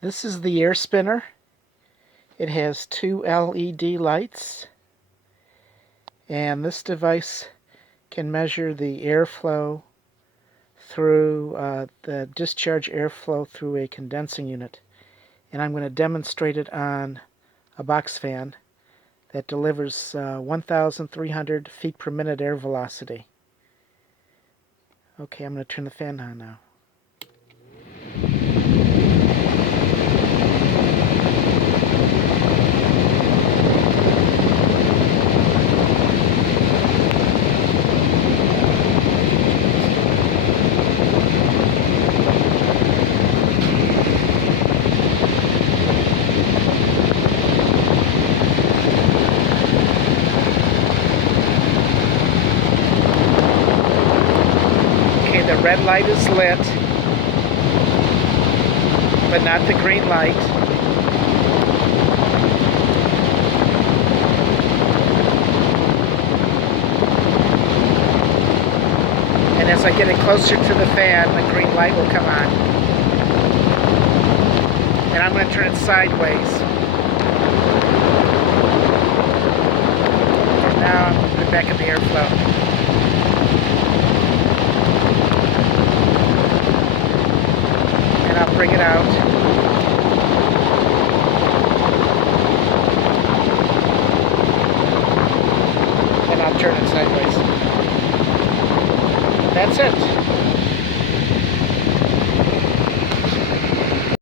This is the air spinner. It has two LED lights, and this device can measure the airflow through the discharge airflow through a condensing unit. And I'm going to demonstrate it on a box fan that delivers 1,300 feet per minute air velocity. Okay, I'm going to turn the fan on now. Okay, the red light is lit, but not the green light. And as I get it closer to the fan, the green light will come on. And I'm going to turn it sideways. And now I'm going to put it back in the airflow. And I'll bring it out. And I'll turn it sideways. That's it.